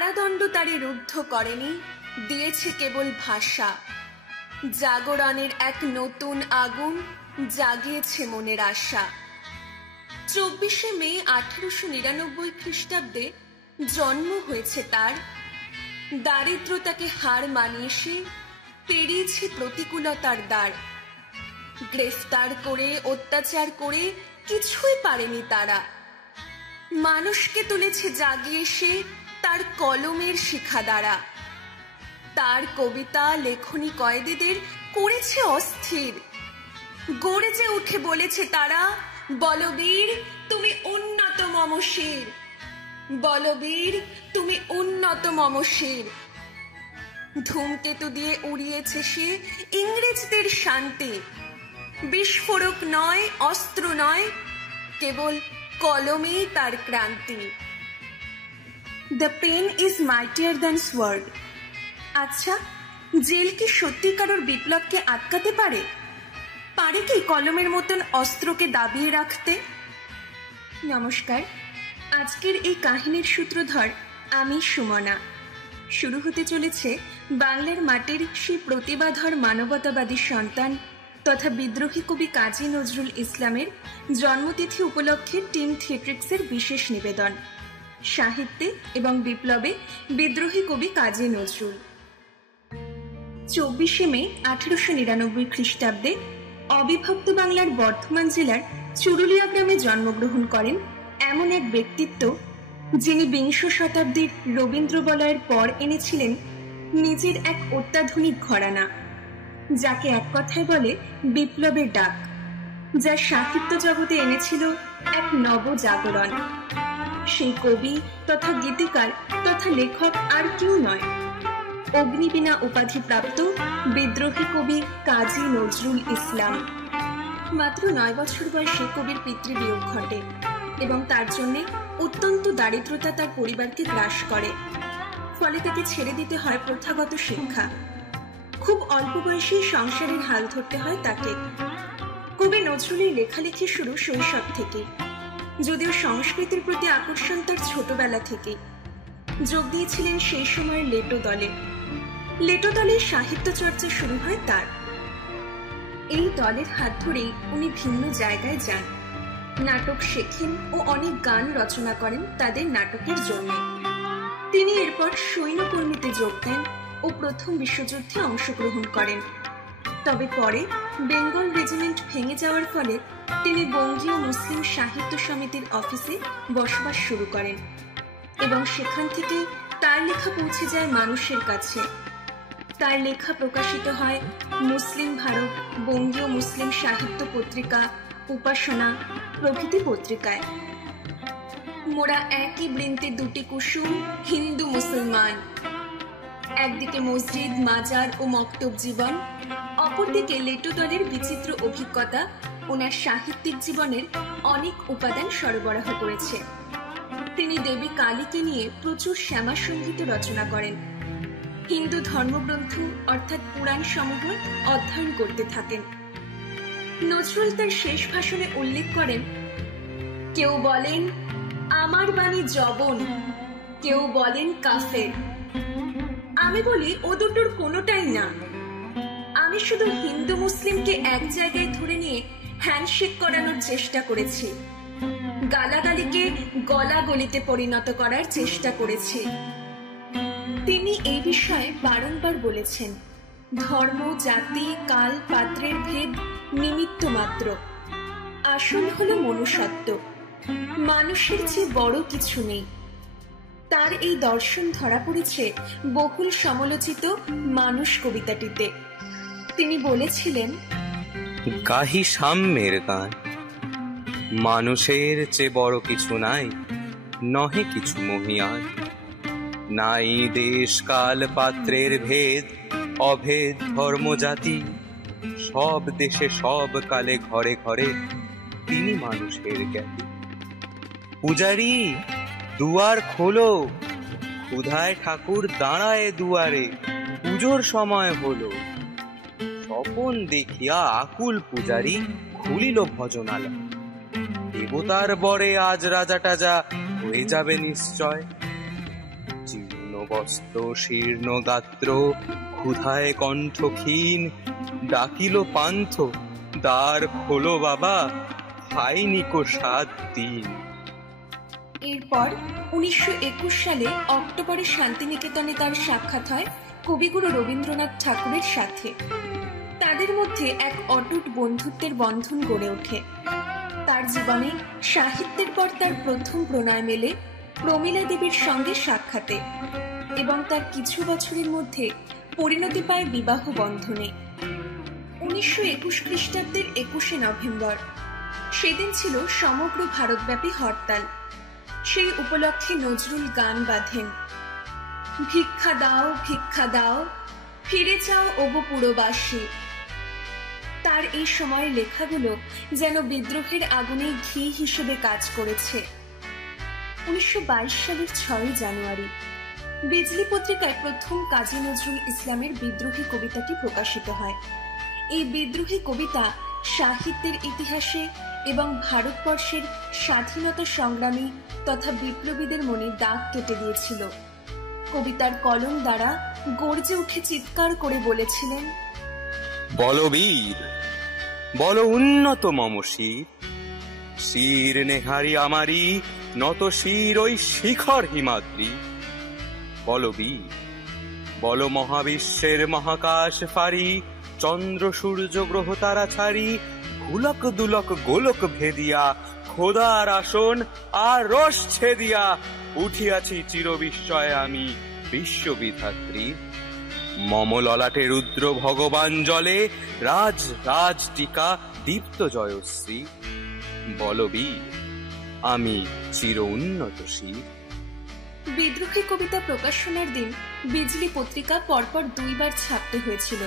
কারাদণ্ড তারে রুদ্ধ করেনি, দিয়েছে কেবল ভাষা। জাগরণের এক নতুন আগুন জাগিয়েছে মনের আশা। 24শে মে 1899 খ্রিস্টাব্দে জন্ম হয়েছে তার। দারিদ্রতাকে হার মানিয়ে সে পেরিয়েছে প্রতিকূলতার দ্বার। গ্রেফতার করে অত্যাচার করে কিছুই পারেনি তারা। মানুষকে তুলেছে জাগিয়ে সে তার কলমের শিখা দ্বারা। তার কবিতা লেখনী কয়েদিদের করেছে অস্থির। গর্জে উঠে বলেছে তারা, বলবীর তুমি উন্নত মমশির, বলবীর তুমি উন্নত মমশির। ধূমকেতু দিয়ে উড়িয়েছে সে ইংরেজদের শান্তি। বিস্ফোরক নয়, অস্ত্র নয়, কেবল কলমেই তার ক্রান্তি। The pen is mightier than sword. আচ্ছা, জেল কি সত্যিকারের বিপ্লবকে আটকাতে পারে? পারে কি কলমের মতন অস্ত্রকে দাবিয়ে রাখতে? নমস্কার, আজকের এই কাহিনীর সূত্রধর আমি সুমনা। শুরু হতে চলেছে বাংলার মাটির সেই প্রতিভাধর মানবতাবাদী সন্তান তথা বিদ্রোহী কবি কাজী নজরুল ইসলামের জন্মতিথি উপলক্ষে টিম থিয়েট্রিক্সের বিশেষ নিবেদন, সাহিত্যে এবং বিপ্লবে বিদ্রোহী কবি কাজী নজরুল। 24শে মে 1899 খ্রিস্টাব্দে অবিভক্ত বাংলার বর্ধমান জেলার চুরুলিয়া গ্রামে জন্মগ্রহণ করেন এমন এক ব্যক্তিত্ব, যিনি বিংশ শতাব্দীর রবীন্দ্র বলয়ের পর এনেছিলেন নিজের এক অত্যাধুনিক ঘরানা, যাকে এক কথায় বলে বিপ্লবের ডাক, যা সাহিত্য জগতে এনেছিল এক নবজাগরণ। সেই কবি তথা গীতিকার তথা লেখক আর কেউ নয়, অগ্নিবীণা উপাধিপ্রাপ্ত বিদ্রোহী কবি কাজী নজরুল ইসলাম। মাত্র 9 বছর বয়সে কবির পিতৃবিয়োগ ঘটে এবং তার জন্য অত্যন্ত দারিদ্রতা তার পরিবারকে গ্রাস করে। ফলে তাকে ছেড়ে দিতে হয় প্রথাগত শিক্ষা। খুব অল্প বয়সেই সংসারের হাল ধরতে হয় তাকে। কবি নজরুলের লেখালেখি শুরু শৈশব থেকে, যদিও সংস্কৃতির প্রতি আকর্ষণ তার ছোটবেলা থেকে। যোগ দিয়েছিলেন সেই সময়ের লেটো দলে। লেটো দলের সাহিত্য চর্চা শুরু হয় তার। এই দলের হাত ধরেই উনি ভিন্ন জায়গায় যান, নাটক শেখেন ও অনেক গান রচনা করেন তাদের নাটকের জন্য। তিনি এরপর সৈন্যকর্মীতে যোগ দেন ও প্রথম বিশ্বযুদ্ধে অংশগ্রহণ করেন। তবে পরে বেঙ্গল রেজিমেন্ট ভেঙে যাওয়ার ফলে তিনি বঙ্গীয় মুসলিম সাহিত্য সমিতির অফিসে বসবাস শুরু করেন এবং সেখান থেকে তার লেখা পৌঁছে যায় মানুষের কাছে। তার লেখা প্রকাশিত হয় মুসলিম ভারত, বঙ্গীয় মুসলিম সাহিত্য পত্রিকা, উপাসনা প্রভৃতি পত্রিকায়। মোরা একই বৃন্তে দুটি কুসুম, হিন্দু মুসলমান। একদিকে মসজিদ, মাজার ও মক্তব জীবন, অপরদিকে লেটো দলের বিচিত্র অভিজ্ঞতা ওনার সাহিত্যিক জীবনের অনেক উপাদান সরবরাহ করেছে। তিনি দেবী কালীকে নিয়ে প্রচুর শ্যামা সঙ্গীত রচনা করেন। হিন্দু ধর্মগ্রন্থ অর্থাৎ পুরাণ সমূহ অধ্যয়ন করতে থাকেন। নজরুল তার শেষ ভাষণে উল্লেখ করেন, কেউ বলেন আমার বাণী জবন, কেউ বলেন কাফের। আমি বলি ও দুটোর কোনোটাই না। আমি শুধু হিন্দু মুসলিমকে এক জায়গায় ধরে নিয়ে হ্যান্ডশেক করানোর চেষ্টা করেছি, গালাগালিকে গলাগলিতে পরিণত করার চেষ্টা করেছি। তিনি এই বিষয়ে বারংবার বলেছেন, ধর্ম, জাতি, কাল, পাত্রের ভেদ নিমিত্ত মাত্র, আসল হলো মনুষ্যত্ব। মানুষের চেয়ে বড় কিছু নেই। তার এই দর্শন ধরা পড়েছে বহুল সমালোচিত মানুষ কবিতাটিতে। তিনি বলেছিলেন, গাহি সাম্যের গান, মানুষের চেয়ে বড় কিছু নাই, নহে কিছু মহিয়ান। নাই দেশ কাল পাত্রের ভেদ, অভেদ ধর্ম জাতি, সব দেশে সব কালে ঘরে ঘরে তিনি মানুষের জ্ঞাতি। পূজারি দুয়ার খোলো, ক্ষুধায় ঠাকুর দাঁড়ায় দুয়ারে, পুজোর সময় হলো। স্বপন দেখিয়া আকুল পূজারি খুলিল ভজনালয়। দেবতার বরে আজ রাজা টাজা হয়ে যাবে নিশ্চয়। জীর্ণ বস্ত্র শীর্ণ গাত্র, ক্ষুধায় কণ্ঠ ক্ষীণ, ডাকিল পান্থ, দ্বার খোলো বাবা, খাইনি কো 7 দিন। এরপর 1921 সালে অক্টোবরে শান্তিনিকেতনে তার সাক্ষাৎ হয় কবিগুরু রবীন্দ্রনাথ ঠাকুরের সাথে। তাদের মধ্যে এক অটুট বন্ধুত্বের বন্ধন গড়ে ওঠে। তার জীবনে সাহিত্যের পর তার প্রথম প্রণয় মেলে প্রমীলা দেবীর সঙ্গে সাক্ষাতে, এবং তার কিছু বছরের মধ্যে পরিণতি পায় বিবাহ বন্ধনে। 1921 খ্রিস্টাব্দের 21শে নভেম্বর, সেদিন ছিল সমগ্র ভারতব্যাপী হরতাল। সেই উপলক্ষে নজরুল গান বাঁধেন, ভিক্ষা দাও ভিক্ষা দাও, ফিরে যাও ওগো পুরবাসী। তার এই সময়ের লেখাগুলো যেন বিদ্রোহের আগুনে ঘি হিসেবে কাজ করেছে। 1922 সালের 6 জানুয়ারি বিজলি পত্রিকায় প্রথম কাজী নজরুল ইসলামের বিদ্রোহী কবিতাটি প্রকাশিত হয়। এই বিদ্রোহী কবিতা সাহিত্যের ইতিহাসে এবং ভারতবর্ষের স্বাধীনতা সংগ্রামী তথা বিপ্লবীদের মনে দাগ কেটে দিয়েছিল। কবিতার কলম দ্বারা গর্জে উঠে চিৎকার করে বলেছিলেন, বলো বীর, বলো উন্নত মম শির, শির নেহারি আমারি, নত শির ওই শিখর হিমাদ্রি। বলো বীর, বলো মহাবিশ্বের মহাকাশ ফারি, চন্দ্র সূর্য গ্রহ তারা ছাড়ি, ভুলক দুলক গোলক ভেদিয়া, খোদার আসন আর রস ছেদিয়া, উঠিয়াছি চিরবিস্ময়ে আমি বিশ্ববিধাত্রী। মম ললাটে রুদ্র ভগবান জলে, রাজ রাজ টিকা দীপ্ত জয়শ্রী। বলবীর, আমি চির উন্নত শির। বিদ্রোহী কবিতা প্রকাশনার দিন বিজলি পত্রিকা পরপর 2 বার ছাপতে হয়েছিল,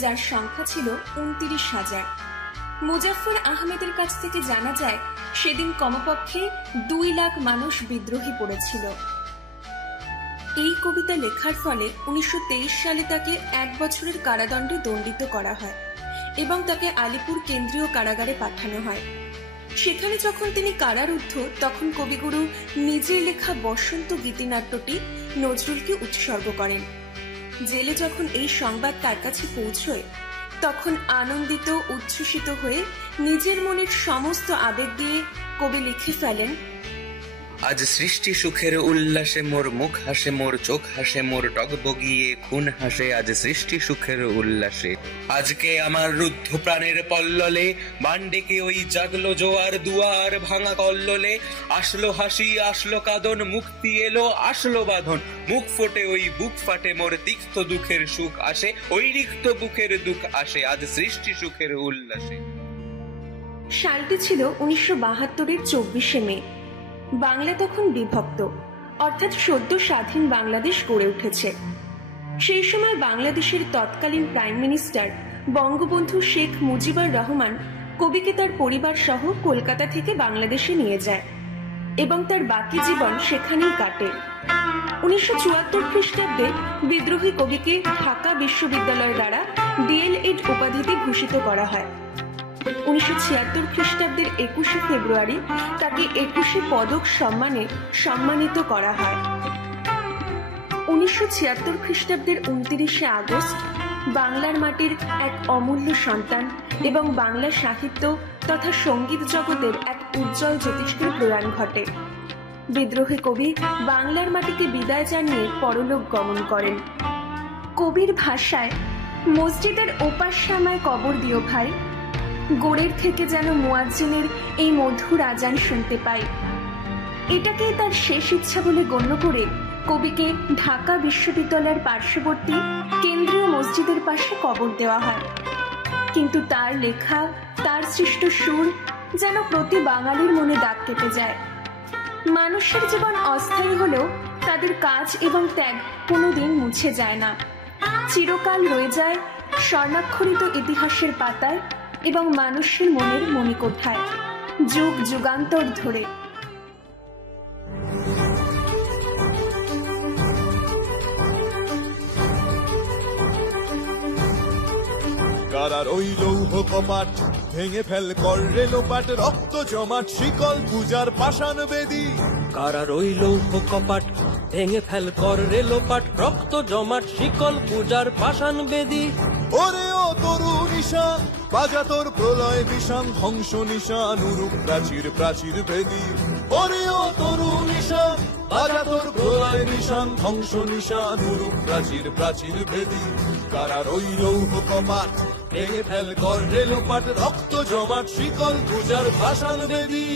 যার সংখ্যা ছিল 29,000। মুজাফফর আহমেদের কাছ থেকে জানা যায় সেদিন কমপক্ষে 2 লাখ মানুষ বিদ্রোহী পড়েছিল। এই কবিতা লেখার ফলে 1923 সালে তাকে 1 বছরের কারাদণ্ডে দণ্ডিত করা হয় এবং তাকে আলিপুর কেন্দ্রীয় কারাগারে পাঠানো হয়। সেখানে যখন তিনি কারারুদ্ধ, তখন কবিগুরু নিজের লেখা বসন্ত গীতিনাট্যটি নজরুলকে উৎসর্গ করেন। জেলে যখন এই সংবাদ তার কাছে পৌঁছয়, তখন আনন্দিত উচ্ছ্বসিত হয়ে নিজের মনের সমস্ত আবেগ দিয়ে কবি লিখে ফেলেন, আজ সৃষ্টি সুখের উল্লাসে মোর মুখ হাসে, মোর চোখ হাসে, মোর টগবগিয়ে খুন হাসে, আজ সৃষ্টি সুখের উল্লাসে। আজকে আমার রুদ্ধ প্রাণের পল্ললে, বান্ডেকে ওই জাগলো জোয়ার দুয়ার ভাঙা কল্লোলে, আসলো হাসি আসলো কাঁদন, মুক্তি এলো আসলো বাঁধন, মুখ ফোটে ওই বুক ফাটে, মোর তিক্ত দুঃখের সুখ আসে, ওই রিক্ত বুকের দুঃখ আসে, আজ সৃষ্টি সুখের উল্লাসে। সালটি ছিল 1972-এর 24শে মে। বাংলা তখন বিভক্ত, অর্থাৎ সদ্য স্বাধীন বাংলাদেশ গড়ে উঠেছে। সেই সময় বাংলাদেশের তৎকালীন প্রাইম মিনিস্টার বঙ্গবন্ধু শেখ মুজিবুর রহমান কবিকে তার পরিবার সহ কলকাতা থেকে বাংলাদেশে নিয়ে যায় এবং তার বাকি জীবন সেখানেই কাটে। 1974 খ্রিস্টাব্দে বিদ্রোহী কবিকে ঢাকা বিশ্ববিদ্যালয় দ্বারা DLED উপাধিতে ভূষিত করা হয়। 1976 খ্রিস্টাব্দের 21শে ফেব্রুয়ারি তাকে 21শে পদক সম্মানে সম্মানিত করা হয়। 1976 খ্রিস্টাব্দের 29শে আগস্ট বাংলার মাটির এক অমূল্য সন্তান এবং বাংলা সাহিত্য তথা সঙ্গীত জগতের এক উজ্জ্বল জ্যোতিষ্কের প্রয়াণ ঘটে। বিদ্রোহী কবি বাংলার মাটিকে বিদায় জানিয়ে পরলোক গমন করেন। কবির ভাষায়, মসজিদের ওপাশে আমায় কবর দিও ভাই, গোড়ের থেকে যেন মুয়াজ্জিনের এই মধুর আজান শুনতে পাই। এটাকেই তার শেষ ইচ্ছা বলে গণ্য করে কবিকে ঢাকা বিশ্ববিদ্যালয়ের পার্শ্ববর্তী কেন্দ্রীয় মসজিদের পাশে কবর দেওয়া হয়। কিন্তু তার লেখা, তার সৃষ্ট সুর যেন প্রতি বাঙালির মনে দাগ কেটে যায়। মানুষের জীবন অস্থায়ী হলেও তাদের কাজ এবং ত্যাগ কোনোদিন মুছে যায় না, চিরকাল রয়ে যায় স্বর্ণাক্ষরিত ইতিহাসের পাতায় এবং মানুষের মনের মণিকোঠায় যুগ যুগান্তর ধরে। কারার ওই লৌহ কপাট ভেঙে ফেল করলে লোপাট, রক্ত জমাট শিকল পূজার পাষাণ বেদী। কারার ওই লৌহ কপাট ভেঙে ফেল কর রেলোপাট, রক্ত জমাট শিকল পূজার পাষাণ বেদী। ওরে ও তরু নিশান, বাজা তোর প্রলয় বিষান, ধ্বংস নিশান উরুপ প্রাচীর প্রাচীর ভেদি। ওরে ও তরু নিশান, বাজা তোর প্রলয় নিশান, ধ্বংস নিশান উরুপ প্রাচীর প্রাচীর ভেদি। কারার ওই লৌহ কপাট ভেঙে ফেল কর রেলোপাট, রক্ত জমাট শিকল পূজার পাষাণ বেদী।